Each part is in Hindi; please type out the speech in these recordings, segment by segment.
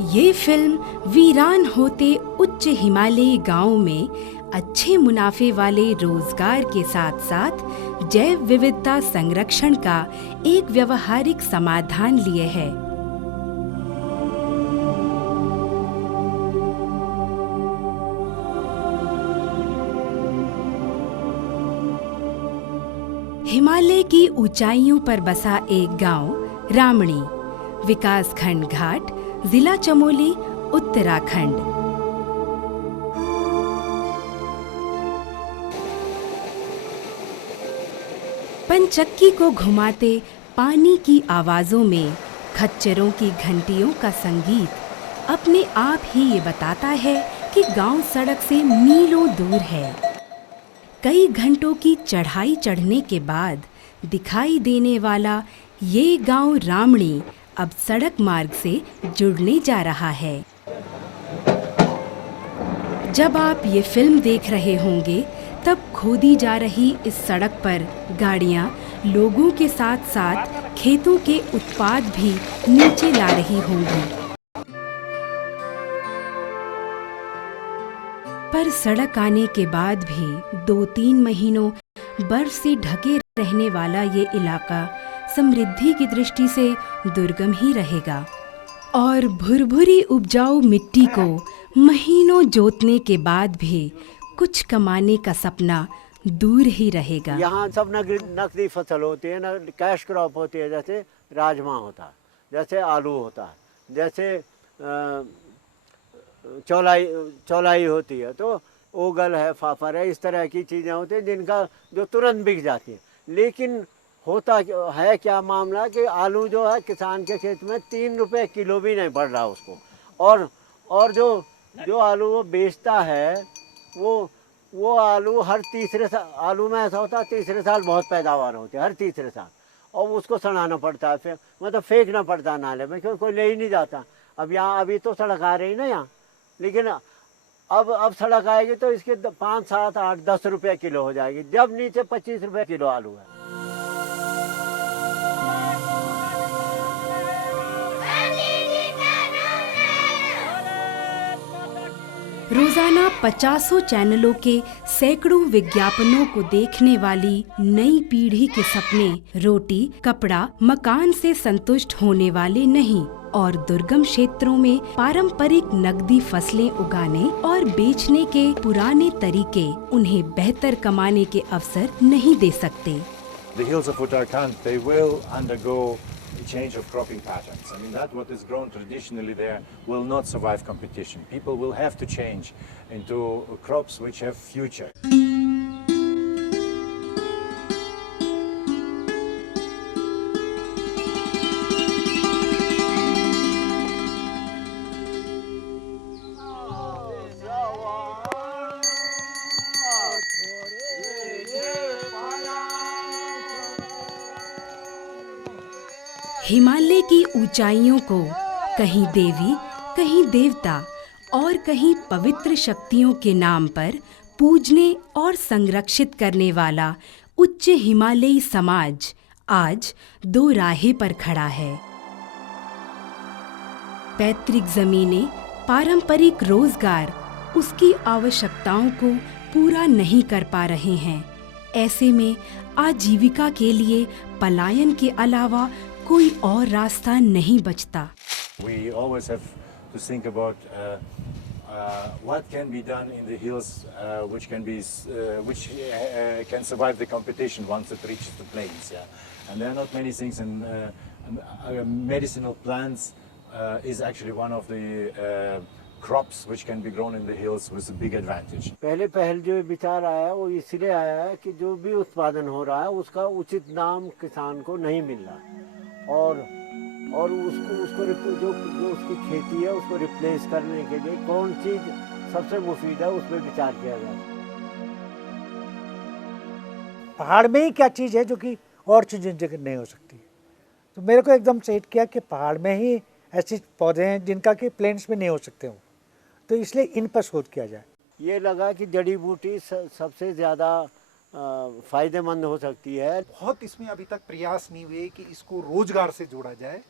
ये फिल्म वीरान होते उच्च हिमालयी गांव में अच्छे मुनाफे वाले रोजगार के साथ साथ जैव विविधता संरक्षण का एक व्यवहारिक समाधान लिए है। हिमालय की ऊंचाइयों पर बसा एक गांव रामणी, विकासखंड घाट, जिला चमोली, उत्तराखंड। पंचक्की को घुमाते पानी की आवाजों में खच्चरों की घंटियों का संगीत अपने आप ही ये बताता है कि गांव सड़क से मीलों दूर है। कई घंटों की चढ़ाई चढ़ने के बाद दिखाई देने वाला ये गांव रामणी अब सड़क मार्ग से जुड़ने जा रहा है। जब आप ये फिल्म देख रहे होंगे तब खोदी जा रही इस सड़क पर गाड़ियां लोगों के साथ साथ खेतों के उत्पाद भी नीचे ला रही होंगी। पर सड़क आने के बाद भी 2-3 महीनों बर्फ से ढके रहने वाला ये इलाका समृद्धि की दृष्टि से दुर्गम ही रहेगा और भुरभुरी उपजाऊ मिट्टी को महीनों जोतने के बाद भी कुछ कमाने का सपना दूर ही रहेगा। यहाँ सब नकदी फसल होती है, न कैश क्रॉप होती है, जैसे राजमा होता है, जैसे आलू होता है, जैसे चौलाई होती है, तो ओगल है, फाफर है, इस तरह की चीज़ें होती हैं जिनका जो तुरंत बिक जाती हैं। लेकिन होता है क्या मामला कि आलू जो है किसान के खेत में 3 रुपये किलो भी नहीं पड़ रहा उसको, और जो आलू वो बेचता है वो आलू हर तीसरे साल, आलू में ऐसा होता है तीसरे साल बहुत पैदावार होती है, हर तीसरे साल, और उसको सड़ाना पड़ता है, फिर मतलब फेंकना पड़ता है नाले में, क्योंकि कोई ले ही नहीं जाता। अब यहाँ अभी तो सड़क आ रही ना यहाँ, लेकिन अब सड़क आएगी तो इसके 5, 7, 8, 10 रुपये किलो हो जाएगी, जब नीचे 25 रुपये किलो आलू है। रोजाना 50 चैनलों के सैकड़ों विज्ञापनों को देखने वाली नई पीढ़ी के सपने रोटी, कपड़ा, मकान से संतुष्ट होने वाले नहीं और दुर्गम क्षेत्रों में पारंपरिक नकदी फसलें उगाने और बेचने के पुराने तरीके उन्हें बेहतर कमाने के अवसर नहीं दे सकते। The hills of Uttarakhand, they will undergo a change of cropping patterns. I mean, that what is grown traditionally there will not survive competition. People will have to change into crops which have future. Himalaya की ऊंचाइयों को कहीं देवी, कहीं देवता और कहीं पवित्र शक्तियों के नाम पर पूजने और संरक्षित करने वाला उच्च हिमालयी समाज आज 2 राहें पर खड़ा है। पैतृक जमीनें, पारंपरिक रोजगार उसकी आवश्यकताओं को पूरा नहीं कर पा रहे हैं। ऐसे में आजीविका के लिए पलायन के अलावा कोई और रास्ता नहीं बचता। We always have to think about what can be done in the hills, which can survive the competition once it reaches the plains. Yeah, and there are not many things, and medicinal plants is actually one of the crops which can be grown in the hills with a big advantage. पहले जो विचार आया वो इसलिए आया है कि जो भी उत्पादन हो रहा है उसका उचित दाम किसान को नहीं मिल रहा, और उसको जो उसकी खेती है उसको रिप्लेस करने के लिए कौन चीज़ सबसे मुफीद है, उस पर विचार किया जाए। पहाड़ में ही क्या चीज़ है जो कि और चीज़ें जगह नहीं हो सकती। तो मेरे को एकदम सेट किया कि पहाड़ में ही ऐसे पौधे हैं जिनका कि प्लेन्स में नहीं हो सकते हो, तो इसलिए इन पर शोध किया जाए। ये लगा कि जड़ी बूटी सबसे ज़्यादा फ़ायदेमंद हो सकती है। बहुत इसमें अभी तक प्रयास नहीं हुए कि इसको रोजगार से जोड़ा जाए,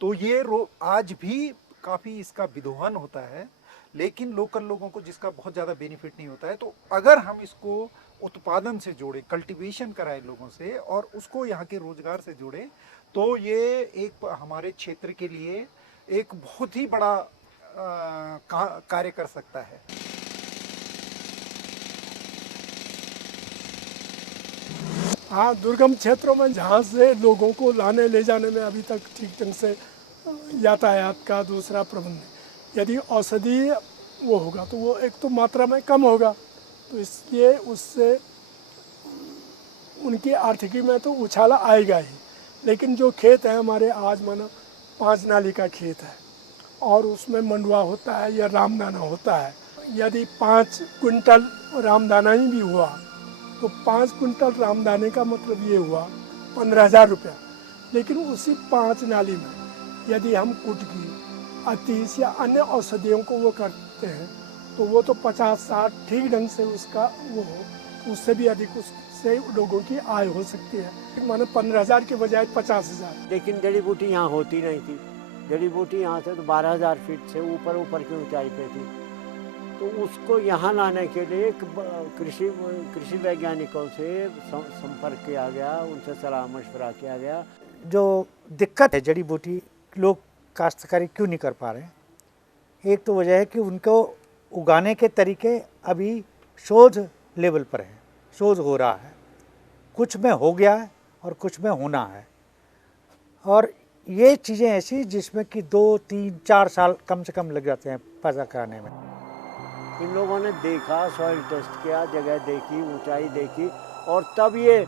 तो ये आज भी काफ़ी इसका विदोहन होता है, लेकिन लोकल लोगों को जिसका बहुत ज़्यादा बेनिफिट नहीं होता है। तो अगर हम इसको उत्पादन से जोड़े, कल्टीवेशन कराएं लोगों से और उसको यहाँ के रोजगार से जोड़े, तो ये एक हमारे क्षेत्र के लिए एक बहुत ही बड़ा कार्य कर सकता है। हाँ, दुर्गम क्षेत्रों में जहाँ से लोगों को लाने ले जाने में अभी तक ठीक ढंग से यातायात का दूसरा प्रबंध, यदि औषधि वो होगा तो वो एक तो मात्रा में कम होगा, तो इसलिए उससे उनकी आर्थिकी में तो उछाला आएगा ही। लेकिन जो खेत है हमारे, आज मानो 5 नाली का खेत है और उसमें मंडुआ होता है या रामदाना होता है, यदि 5 कुंटल रामदाना ही भी हुआ तो 5 कुंटल रामदाने का मतलब ये हुआ 15,000 रुपया। लेकिन उसी 5 नाली में यदि हम कुटकी, अतीस या अन्य औषधियों को वो करते हैं तो वो तो 50-60 ठीक ढंग से उसका वो हो, उससे भी अधिक उससे लोगों की आय हो सकती है। मानो 15,000 के बजाय 50,000। लेकिन जड़ी बूटी यहाँ होती नहीं थी। जड़ी बूटी यहाँ से तो 12,000 फीट से ऊपर की ऊंचाई पे थी। तो उसको यहाँ लाने के लिए कृषि वैज्ञानिकों से संपर्क किया गया, उनसे सलाह मशवरा किया गया। जो दिक्कत है जड़ी बूटी लोग काश्तकारी क्यों नहीं कर पा रहे हैं, एक तो वजह है कि उनको उगाने के तरीके अभी शोध लेवल पर हैं, शोध हो रहा है, कुछ में हो गया है और कुछ में होना है। और ये चीज़ें ऐसी जिसमें कि 2, 3, 4 साल कम से कम लग जाते हैं पैदा कराने में। इन लोगों ने देखा, सॉइल टेस्ट किया, जगह देखी, ऊंचाई देखी और तब ये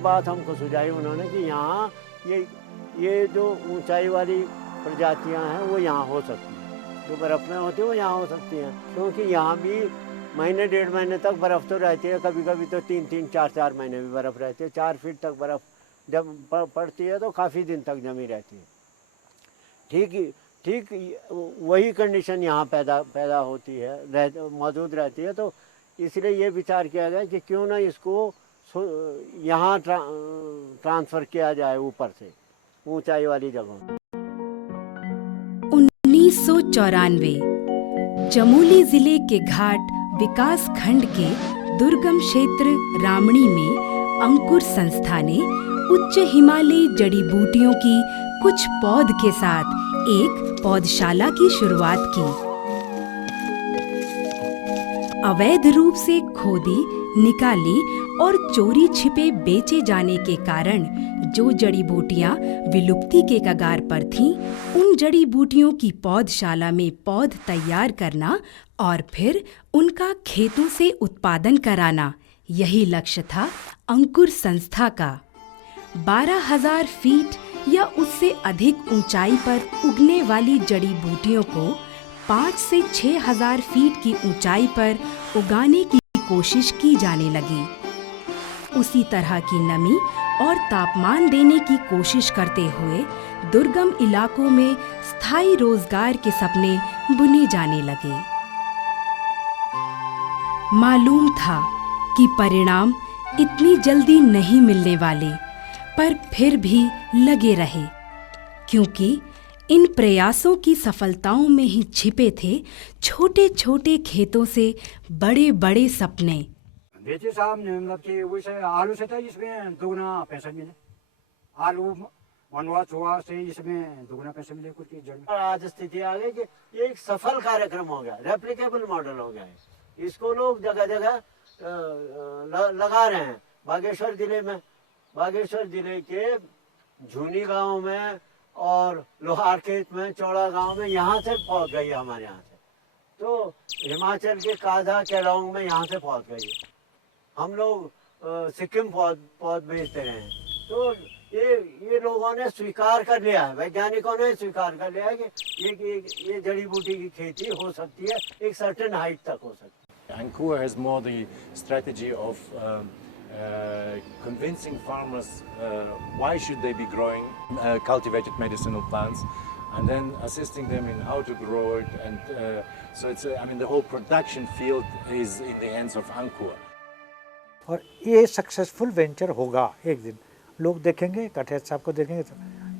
बात हमको सुझाई उन्होंने कि यहाँ ये जो ऊंचाई वाली प्रजातियाँ हैं वो यहाँ हो सकती हैं, जो बर्फ़ में होती है वो यहाँ हो सकती हैं, क्योंकि यहाँ भी महीने 1.5 महीने तक बर्फ़ तो रहती है, कभी कभी तो 3-3, 4-4 महीने भी बर्फ़ रहती है। 4 फीट तक बर्फ़ जब पड़ती है तो काफ़ी दिन तक जमी रहती है। ठीक वही कंडीशन यहाँ पैदा होती है, मौजूद रहती है। तो इसलिए ये विचार किया गया कि क्यों ना इसको यहाँ ट्रांसफ़र किया जाए ऊपर से ऊंचाई वाली जगहों। 1994 चमोली जिले के घाट विकास खंड के दुर्गम क्षेत्र रामणी में अंकुर संस्था ने उच्च हिमालयी जड़ी बूटियों की कुछ पौध के साथ एक पौधशाला की शुरुआत की। अवैध रूप से खोदी, निकाली और चोरी छिपे बेचे जाने के कारण जो जड़ी बूटियां विलुप्ति के कगार पर थीं, उन जड़ी बूटियों की पौधशाला में पौध तैयार करना और फिर उनका खेतों से उत्पादन कराना, यही लक्ष्य था अंकुर संस्था का। 12,000 फीट या उससे अधिक ऊंचाई पर उगने वाली जड़ी बूटियों को 5 से 6,000 फीट की ऊंचाई पर उगाने की कोशिश की जाने लगी। उसी तरह की नमी और तापमान देने की कोशिश करते हुए दुर्गम इलाकों में स्थायी रोजगार के सपने बुने जाने लगे। मालूम था कि परिणाम इतनी जल्दी नहीं मिलने वाले, पर फिर भी लगे रहे, क्योंकि इन प्रयासों की सफलताओं में ही छिपे थे छोटे छोटे खेतों से बड़े बड़े सपने। बेचे साहब ने मतलब कि वैसे आलू से था इसमें दुगना पैसा मिले, आलू मनवा चुआ से इसमें दुगना पैसा मिले कुछ की जड़। आज स्थिति आ गई कि ये एक सफल कार्यक्रम हो गया, रेप्लिकेबल मॉडल हो गया है। इसको लोग जगह जगह लगा रहे हैं। बागेश्वर जिले के झूनी गांव में और लोहार खेत में, चौड़ा गांव में यहाँ से पहुँच गई है हमारे यहाँ से। तो हिमाचल के काधा केलांग में यहाँ से पहुँच गई है। हम लोग सिक्किम पौध भेजते रहे हैं। तो ये लोगों ने स्वीकार कर लिया है, वैज्ञानिकों ने स्वीकार कर लिया है कि ये जड़ी बूटी की खेती हो सकती है, एक सर्टेन हाइट तक हो सकती है। Ankur has more the strategy of convincing farmers why should they be growing cultivated medicinal plants, and then assisting them in how to grow it, and so it's I mean the whole production field is in the hands of Ankur. और ये सक्सेसफुल वेंचर होगा एक दिन, लोग देखेंगे, कठेत साहब को देखेंगे तो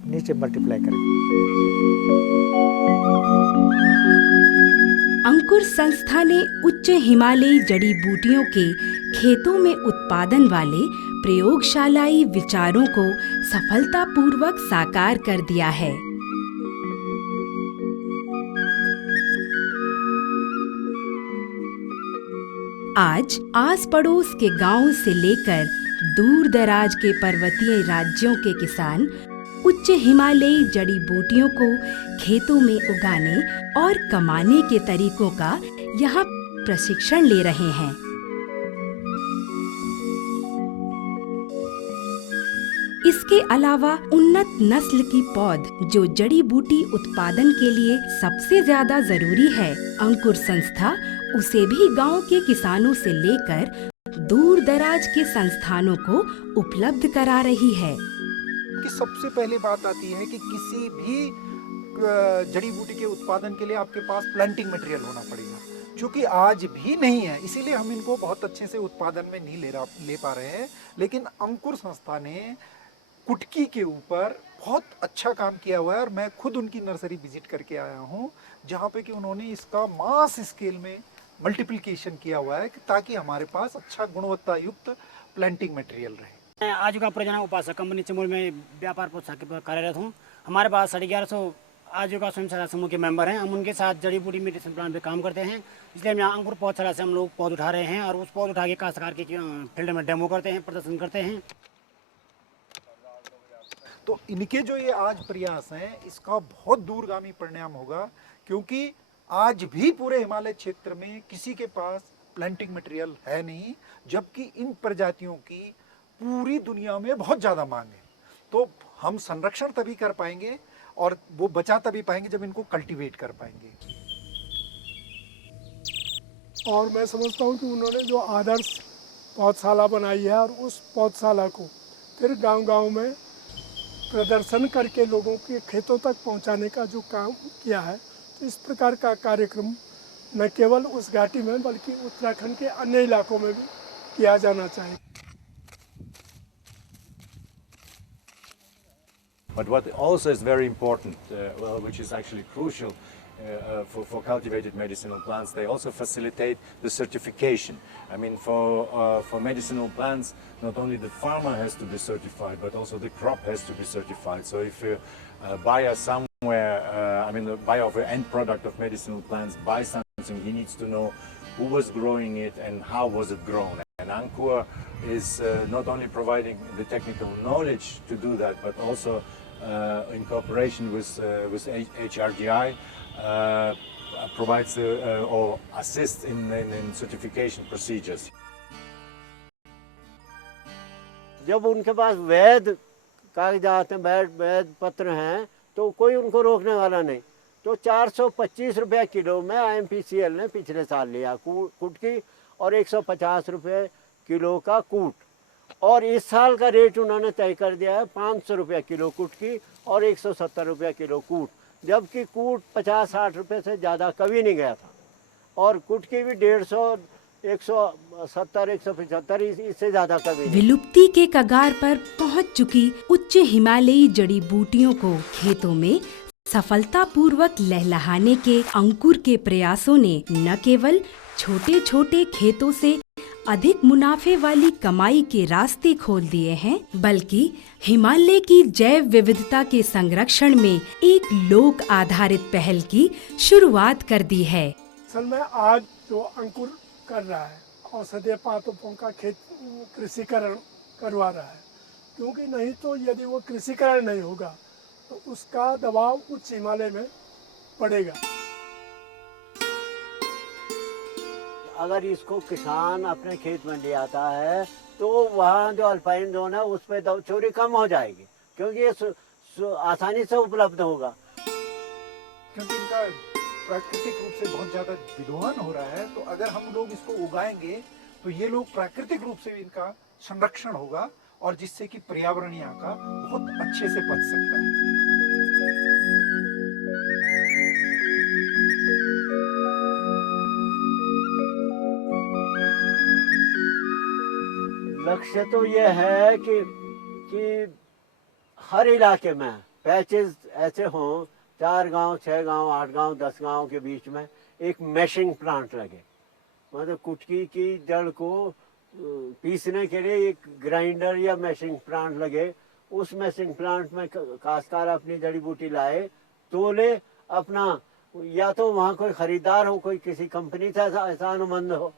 नीचे मल्टीप्लाई करेंगे। अंकुर संस्था ने उच्च हिमालयी जड़ी बूटियों के खेतों में उत्पादन वाले प्रयोगशालाई विचारों को सफलतापूर्वक साकार कर दिया है। आज आस पड़ोस के गांवों से लेकर दूर दराज के पर्वतीय राज्यों के किसान उच्च हिमालयी जड़ी बूटियों को खेतों में उगाने और कमाने के तरीकों का यहाँ प्रशिक्षण ले रहे हैं। इसके अलावा उन्नत नस्ल की पौध जो जड़ी बूटी उत्पादन के लिए सबसे ज्यादा जरूरी है, अंकुर संस्था उसे भी गांव के किसानों से लेकर दूर दराज के संस्थानों को उपलब्ध करा रही है। कि सबसे पहले बात आती है कि किसी भी जड़ी बूटी के उत्पादन के लिए आपके पास प्लांटिंग मटेरियल होना पड़ेगा, जो कि आज भी नहीं है। इसीलिए हम इनको बहुत अच्छे से उत्पादन में नहीं ले पा रहे हैं। लेकिन अंकुर संस्था ने कुटकी के ऊपर बहुत अच्छा काम किया हुआ है और मैं खुद उनकी नर्सरी विजिट करके आया हूँ, जहाँ पे कि उन्होंने इसका मास स्केल में मल्टीप्लिकेशन किया हुआ है ताकि हमारे पास अच्छा गुणवत्ता युक्त प्लांटिंग मटेरियल रहे। मैं आजीविका परियोजना उपासक कंपनी चमोल में व्यापार प्रोत्साहन के कार्यरत हूँ। हमारे पास 1150 आजीविका स्वयं सहायता समूह के मेंबर हैं। हम उनके साथ जड़ी बूटी मेडिसिन प्लांट पे काम करते हैं। इसलिए हम यहाँ अंकुर पौधशाला से हम लोग पौध उठा रहे हैं और उस पौध उठा के काश्तकार के फील्ड में डेमो करते हैं, प्रदर्शन करते हैं। तो इनके जो ये आज प्रयास हैं, इसका बहुत दूरगामी परिणाम होगा, क्योंकि आज भी पूरे हिमालय क्षेत्र में किसी के पास प्लांटिंग मटेरियल है नहीं, जबकि इन प्रजातियों की पूरी दुनिया में बहुत ज़्यादा मांग है। तो हम संरक्षण तभी कर पाएंगे और वो बचा तभी पाएंगे जब इनको कल्टीवेट कर पाएंगे। और मैं समझता हूँ कि उन्होंने जो आदर्श पौधशाला बनाई है और उस पौधशाला को फिर गांव-गांव में प्रदर्शन करके लोगों के खेतों तक पहुंचाने का जो काम किया है, तो इस प्रकार का कार्यक्रम न केवल उस घाटी में बल्कि उत्तराखंड के अन्य इलाकों में भी किया जाना चाहिए। But what also is very important, which is actually crucial for cultivated medicinal plants, they also facilitate the certification. I mean, for medicinal plants, not only the farmer has to be certified, but also the crop has to be certified. So if a buyer somewhere, I mean, the buyer of an end product of medicinal plants buys something, he needs to know who was growing it and how was it grown. And Ankur is not only providing the technical knowledge to do that, but also in cooperation with HRDI, provides or assists in certification procedures. जब उनके पास वैध कागजात हैं, वैध पत्र हैं, तो कोई उनको रोकने वाला नहीं। तो 425 रुपये किलो में IMPCL ने पिछले साल लिया कुटकी और 150 रुपये किलो का कूट, और इस साल का रेट उन्होंने तय कर दिया है 500 रुपये किलो कुटकी और 170 रुपये किलो कूट, जबकि कूट 50-60 रुपये से ज़्यादा कभी नहीं गया था, और कुटकी भी 150, 170, 175 इससे ज़्यादा कभी नहीं। विलुप्ति के कगार पर पहुंच चुकी उच्च हिमालयी जड़ी बूटियों को खेतों में सफलतापूर्वक लहलहाने के अंकुर के प्रयासों ने न केवल छोटे छोटे खेतों से अधिक मुनाफे वाली कमाई के रास्ते खोल दिए हैं, बल्कि हिमालय की जैव विविधता के संरक्षण में एक लोक आधारित पहल की शुरुआत कर दी है। असल में आज जो अंकुर कर रहा है, औषधीय पादपों का कृषिकरण करवा रहा है, क्योंकि नहीं तो यदि वो कृषिकरण नहीं होगा तो उसका दबाव उच्च हिमालय में पड़ेगा। अगर इसको किसान अपने खेत में ले आता है तो वहाँ जो अल्पाइन जोन है उस पर चोरी कम हो जाएगी, क्योंकि ये आसानी से उपलब्ध होगा। क्योंकि इनका प्राकृतिक रूप से बहुत ज़्यादा विद्वान हो रहा है, तो अगर हम लोग इसको उगाएंगे तो ये लोग प्राकृतिक रूप से इनका संरक्षण होगा, और जिससे कि पर्यावरण यहाँ का बहुत अच्छे से बच सकता है। लक्ष्य तो ये है कि हर इलाके में पैचेस ऐसे हों, 4 गांव, 6 गांव, 8 गांव, 10 गांव के बीच में एक मैशिंग प्लांट लगे, मतलब कुटकी की जड़ को पीसने के लिए एक ग्राइंडर या मैशिंग प्लांट लगे। उस मैशिंग प्लांट में काश्तकार अपनी जड़ी बूटी लाए, तोले अपना, या तो वहाँ कोई खरीदार हो, कोई किसी कंपनी से ऐसा अनुबंध हो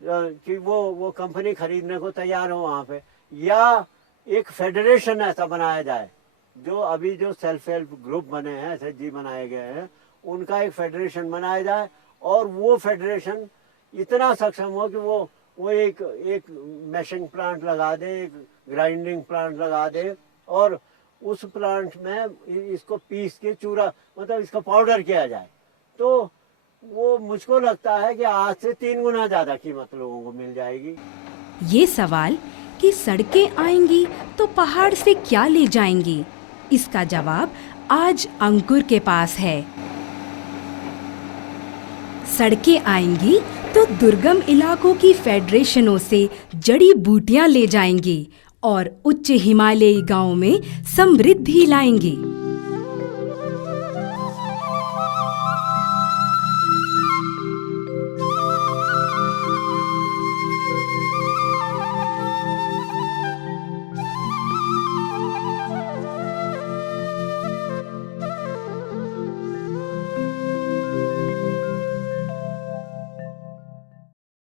कि वो कंपनी खरीदने को तैयार हो वहाँ पे, या एक फेडरेशन ऐसा बनाया जाए, जो अभी जो सेल्फ हेल्प ग्रुप बने हैं, SHG बनाए गए हैं, उनका एक फेडरेशन बनाया जाए, और वो फेडरेशन इतना सक्षम हो कि वो एक मैशिंग प्लांट लगा दे, एक ग्राइंडिंग प्लांट लगा दे, और उस प्लांट में इसको पीस के चूरा, मतलब इसका पाउडर किया जाए, तो वो मुझको लगता है कि आज से 3 गुना ज़्यादा कीमत लोगों को मिल जाएगी। ये सवाल कि सड़कें आएंगी तो पहाड़ से क्या ले जाएंगी, इसका जवाब आज अंकुर के पास है। सड़कें आएंगी तो दुर्गम इलाकों की फेडरेशनों से जड़ी बूटियां ले जाएंगी और उच्च हिमालयी गांवों में समृद्धि लाएंगी।